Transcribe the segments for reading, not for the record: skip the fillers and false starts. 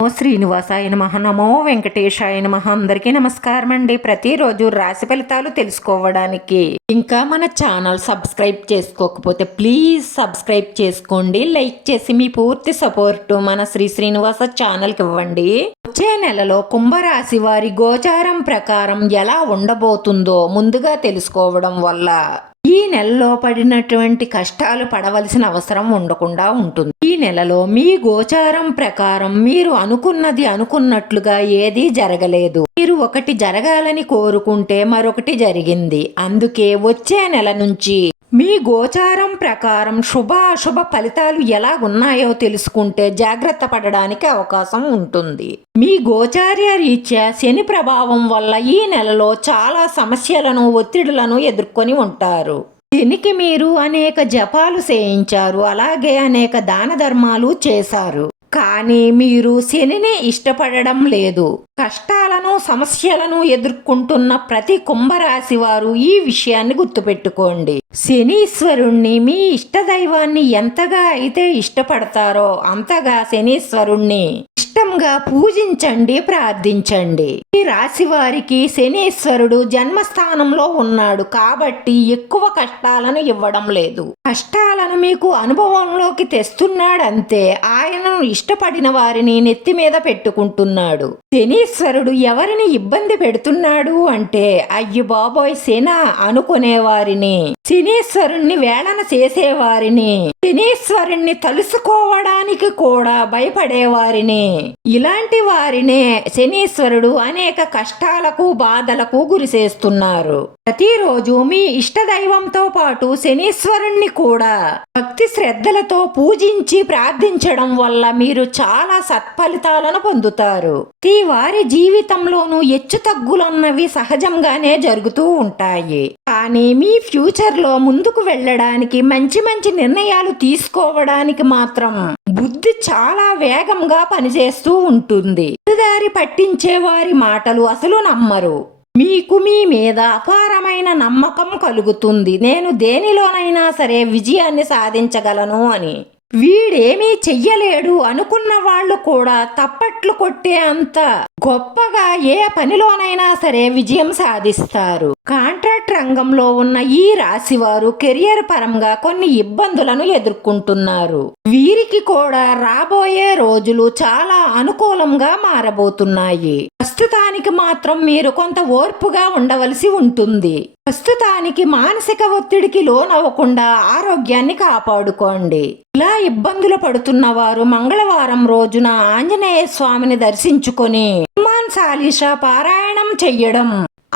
ఓ శ్రీనివాసాయ నమః. నమో వెంకటేశాయ నమః. అందరికీ నమస్కారం అండి. ప్రతిరోజు రాశి ఫలితాలు తెలుసుకోవడానికి ఇంకా మన ఛానల్ సబ్స్క్రైబ్ చేసుకోకపోతే ప్లీజ్ సబ్స్క్రైబ్ చేసుకోండి. లైక్ చేసి మీ పూర్తి సపోర్టు మన శ్రీనివాస ఛానల్కి ఇవ్వండి. వచ్చే నెలలో కుంభరాశి వారి గోచారం ప్రకారం ఎలా ఉండబోతుందో ముందుగా తెలుసుకోవడం వల్ల ఈ నెలలో పడినటువంటి కష్టాలు పడవలసిన అవసరం ఉండకుండా ఉంటుంది. ఈ నెలలో మీ గోచారం ప్రకారం మీరు అనుకున్నది అనుకున్నట్లుగా ఏదీ జరగలేదు. మీరు ఒకటి జరగాలని కోరుకుంటే మరొకటి జరిగింది. అందుకే వచ్చే నెల నుంచి మీ గోచారం ప్రకారం శుభాశుభ ఫలితాలు ఎలా ఉన్నాయో తెలుసుకుంటే జాగ్రత్త పడడానికి అవకాశం ఉంటుంది. మీ గోచార్య రీత్యా శని ప్రభావం వల్ల ఈ నెలలో చాలా సమస్యలను ఒత్తిడులను ఎదుర్కొని ఉంటారు. శనికి మీరు అనేక జపాలు చేయించారు, అలాగే అనేక దాన ధర్మాలు చేశారు. కానీ మీరు శనిని ఇష్టపడడం లేదు. కష్టాలను సమస్యలను ఎదుర్కొంటున్న ప్రతి కుంభరాశి వారు ఈ విషయాన్ని గుర్తుపెట్టుకోండి. శనీశ్వరుణ్ణి మీ ఇష్టదైవాన్ని ఎంతగా అయితే ఇష్టపడతారో అంతగా శనీశ్వరుణ్ణి ఇష్టంగా పూజించండి, ప్రార్థించండి. ఈ రాశి వారికి శనీశ్వరుడు జన్మస్థానంలో ఉన్నాడు కాబట్టి ఎక్కువ కష్టాలను ఇవ్వడం లేదు. కష్టాలను మీకు అనుభవంలోకి తెస్తున్నాడంతే. ఆయనను ఇష్టపడిన వారిని నెత్తి మీద పెట్టుకుంటున్నాడు. శనీశ్వరుడు ఎవరిని ఇబ్బంది పెడుతున్నాడు అంటే అయ్యో బాబోయ్ శన అనుకునేవారిని, శనీశ్వరుణ్ణి వేళన చేసేవారిని, శనీశ్వరుణ్ణి తలుసుకోవడానికి కూడా భయపడేవారిని, ఇలాంటి వారినే శనీశ్వరుడు అనేక కష్టాలకు బాధలకు గురిచేస్తున్నారు. ప్రతిరోజు మీ ఇష్టదైవంతో పాటు శనీశ్వరుణ్ణి కూడా భక్తి శ్రద్ధలతో పూజించి ప్రార్థించడం వల్ల మీరు చాలా సత్ఫలితాలను పొందుతారు. ఈ వారి జీవితంలోనూ హెచ్చుతగ్గులన్నవి సహజంగానే జరుగుతూ ఉంటాయి. కానీ మీ ఫ్యూచర్లో ముందుకు వెళ్ళడానికి మంచి మంచి నిర్ణయాలు తీసుకోవడానికి మాత్రం బుద్ధి చాలా వేగంగా పనిచేస్తూ ఉంటుంది. దారి పట్టించే వారి మాటలు అసలు నమ్మరు. మీకు మీ మీద అపారమైన నమ్మకం కలుగుతుంది. నేను దేనిలోనైనా సరే విజయాన్ని సాధించగలను అని. వీడేమీ చెయ్యలేడు అనుకున్న వాళ్ళు కూడా తప్పట్లు కొట్టే అంత గొప్పగా ఏ పనిలోనైనా సరే విజయం సాధిస్తారు. కాంట్రాక్ట్ రంగంలో ఉన్న ఈ రాశివారు కెరియర్ పరంగా కొన్ని ఇబ్బందులను ఎదుర్కొంటున్నారు. వీరికి కూడా రాబోయే రోజులు చాలా అనుకూలంగా మారబోతున్నాయి. ప్రస్తుతానికి మాత్రం మీరు కొంత ఓర్పుగా ఉండవలసి ఉంటుంది. ప్రస్తుతానికి మానసిక ఒత్తిడికి లోనవ్వకుండా ఆరోగ్యాన్ని కాపాడుకోండి. ఇలా ఇబ్బందులు పడుతున్న వారు మంగళవారం రోజున ఆంజనేయ స్వామిని దర్శించుకొని హనుమాన్ చాలీసా పారాయణం చెయ్యడం,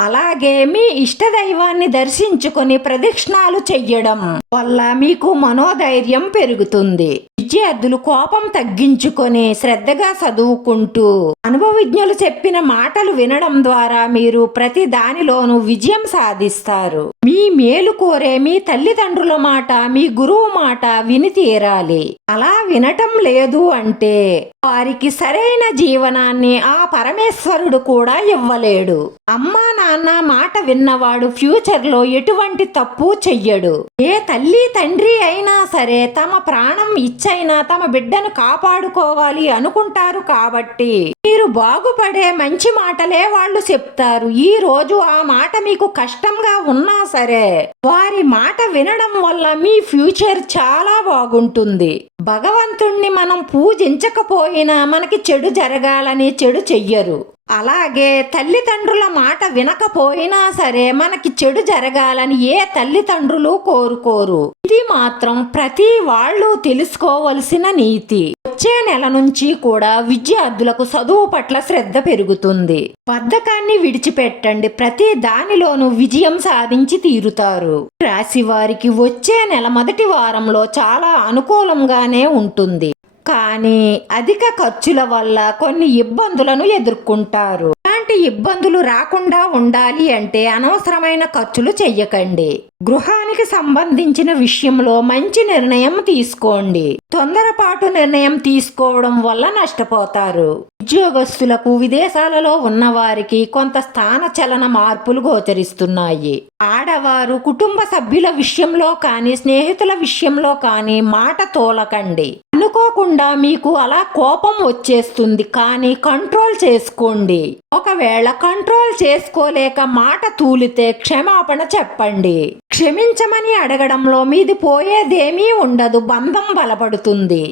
అలాగే మీ ఇష్టదైవాన్ని దర్శించుకొని ప్రదక్షిణాలు చెయ్యడం వల్ల మీకు మనోధైర్యం పెరుగుతుంది. విద్యార్థులు కోపం తగ్గించుకొని శ్రద్ధగా చదువుకుంటూ అనుభవజ్ఞులు చెప్పిన మాటలు వినడం ద్వారా మీరు ప్రతి దానిలోనూ విజయం సాధిస్తారు. మీ మేలు కోరే మీ తల్లిదండ్రుల మాట, మీ గురువు మాట విని తీరాలి. అలా వినటం లేదు అంటే వారికి సరైన జీవనాన్ని ఆ పరమేశ్వరుడు కూడా ఇవ్వలేడు. అమ్మా నాన్న మాట విన్నవాడు ఫ్యూచర్ లో ఎటువంటి తప్పు చెయ్యడు. ఏ తల్లి తండ్రి అయినా సరే తమ ప్రాణం ఇచ్చైనా తమ బిడ్డను కాపాడుకోవాలి అనుకుంటారు. కాబట్టి మీరు బాగుపడే మంచి మాటలే వాళ్ళు చెప్తారు. ఈ రోజు ఆ మాట మీకు కష్టంగా ఉన్నా సరే వారి మాట వినడం వల్ల మీ ఫ్యూచర్ చాలా బాగుంటుంది. భగవంతుణ్ణి మనం పూజించకపోయినా మనకి చెడు జరగాలని చెడు చెయ్యరు. అలాగే తల్లిదండ్రుల మాట వినకపోయినా సరే మనకి చెడు జరగాలని ఏ తల్లిదండ్రులు కోరుకోరు. ఇది మాత్రం ప్రతి వాళ్ళు తెలుసుకోవలసిన నీతి. వచ్చే నెల నుంచి కూడా విద్యార్థులకు చదువు పట్ల శ్రద్ధ పెరుగుతుంది. బద్ధకాన్ని విడిచిపెట్టండి. ప్రతి దానిలోనూ విజయం సాధించి తీరుతారు. రాశి వారికి వచ్చే నెల మొదటి వారంలో చాలా అనుకూలంగానే ఉంటుంది. కానీ అధిక ఖర్చుల వల్ల కొన్ని ఇబ్బందులను ఎదుర్కొంటారు. ఇలాంటి ఇబ్బందులు రాకుండా ఉండాలి అంటే అనవసరమైన ఖర్చులు చెయ్యకండి. గృహానికి సంబంధించిన విషయంలో మంచి నిర్ణయం తీసుకోండి. తొందరపాటు నిర్ణయం తీసుకోవడం వల్ల నష్టపోతారు. ఉద్యోగస్తులకు విదేశాలలో ఉన్నవారికి కొంత స్థాన చలన మార్పులు గోచరిస్తున్నాయి. ఆడవారు కుటుంబ సభ్యుల విషయంలో కానీ స్నేహితుల విషయంలో కానీ మాట తోలకండి. అనుకోకుండా మీకు అలా కోపం వచ్చేస్తుంది, కానీ కంట్రోల్ చేసుకోండి. ఒకవేళ కంట్రోల్ చేసుకోలేక మాట తూలితే క్షమాపణ చెప్పండి. క్షమించమని అడగడంలో మీది పోయేదేమీ ఉండదు, బంధం బలపడుతుంది.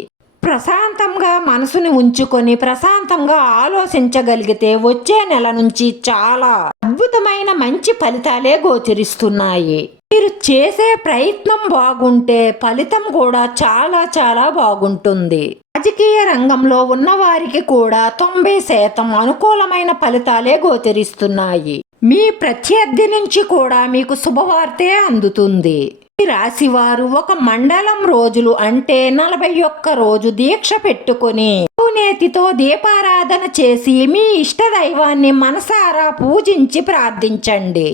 ప్రశాంతంగా మనసుని ఉంచుకొని ప్రశాంతంగా ఆలోచించగలిగితే వచ్చే నెల నుంచి చాలా అద్భుతమైన మంచి ఫలితాలే గోచరిస్తున్నాయి. మీరు చేసే ప్రయత్నం బాగుంటే ఫలితం కూడా చాలా చాలా బాగుంటుంది. రాజకీయ రంగంలో ఉన్నవారికి కూడా 90% అనుకూలమైన ఫలితాలే గోచరిస్తున్నాయి. మీ ప్రత్యర్థి నుంచి కూడా మీకు శుభవార్తే అందుతుంది. ఈ రాశివారు ఒక మండలం రోజులు అంటే 41 రోజు దీక్ష పెట్టుకొని నేతితో దీపారాధన చేసి మీ ఇష్టదైవాన్ని మనసారా పూజించి ప్రార్థించండి.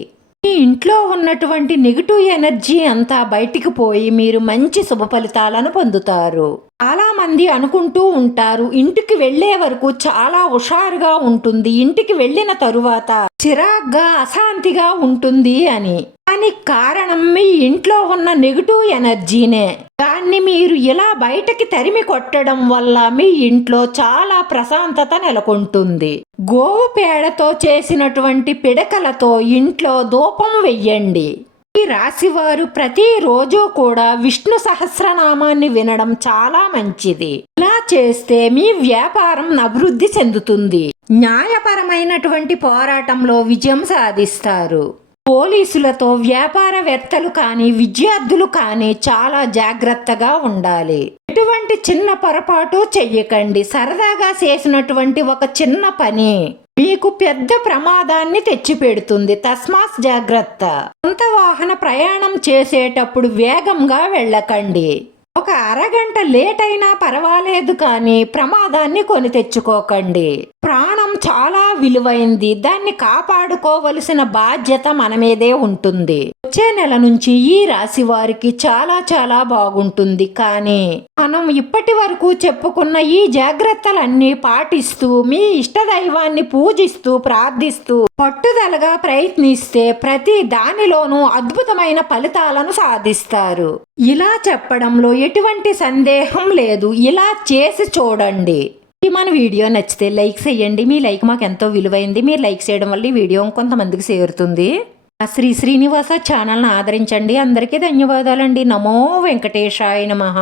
మీ ఇంట్లో ఉన్నటువంటి నెగిటివ్ ఎనర్జీ అంతా బయటికి పోయి మీరు మంచి శుభ ఫలితాలను పొందుతారు. చాలా మంది అనుకుంటూ ఉంటారు, ఇంటికి వెళ్లే వరకు చాలా హుషారుగా ఉంటుంది, ఇంటికి వెళ్ళిన తరువాత చిరాగ్గా అశాంతిగా ఉంటుంది అని. దానికి కారణం మీ ఇంట్లో ఉన్న నెగిటివ్ ఎనర్జీనే. దాన్ని మీరు ఇలా బయటకి తరిమి కొట్టడం వల్ల మీ ఇంట్లో చాలా ప్రశాంతత నెలకొంటుంది. గోవు పేడతో చేసినటువంటి పిడకలతో ఇంట్లో ధూపం వెయ్యండి. ఈ రాశివారు ప్రతిరోజు కూడా విష్ణు సహస్రనామాన్ని వినడం చాలా మంచిది. ఇలా చేస్తే మీ వ్యాపారం అభివృద్ధి చెందుతుంది. న్యాయపరమైనటువంటి పోరాటంలో విజయం సాధిస్తారు. పోలీసులతో వ్యాపారవేత్తలు కానీ విద్యార్థులు కానీ చాలా జాగ్రత్తగా ఉండాలి. ఎటువంటి చిన్న పొరపాటు చెయ్యకండి. సరదాగా చేసినటువంటి ఒక చిన్న పని మీకు పెద్ద ప్రమాదాన్ని తెచ్చిపెడుతుంది. తస్మాత్ జాగ్రత్త. సొంత వాహన ప్రయాణం చేసేటప్పుడు వేగంగా వెళ్ళకండి. ఒక అరగంట లేట్ అయినా పర్వాలేదు, కానీ ప్రమాదాన్ని కొని తెచ్చుకోకండి. ప్రాణం చాలా విలువైంది, దాన్ని కాపాడుకోవలసిన బాధ్యత మన మీదే ఉంటుంది. వచ్చే నెల నుంచి ఈ రాశి వారికి చాలా చాలా బాగుంటుంది. కానీ మనం ఇప్పటి వరకు చెప్పుకున్న ఈ జాగ్రత్తలన్నీ పాటిస్తూ మీ ఇష్టదైవాన్ని పూజిస్తూ ప్రార్థిస్తూ పట్టుదలగా ప్రయత్నిస్తే ప్రతి దానిలోనూ అద్భుతమైన ఫలితాలను సాధిస్తారు. ఇలా చెప్పడంలో ఎటువంటి సందేహం లేదు. ఇలా చేసి చూడండి. మన వీడియో నచ్చితే లైక్ చేయండి. మీ లైక్ మాకు ఎంతో విలువైంది. మీరు లైక్ చేయడం వల్ల ఈ వీడియో కొంతమందికి చేరుతుంది. శ్రీ శ్రీనివాస ఛానల్ని ఆదరించండి. అందరికీ ధన్యవాదాలండి. నమో వెంకటేశాయ నమః.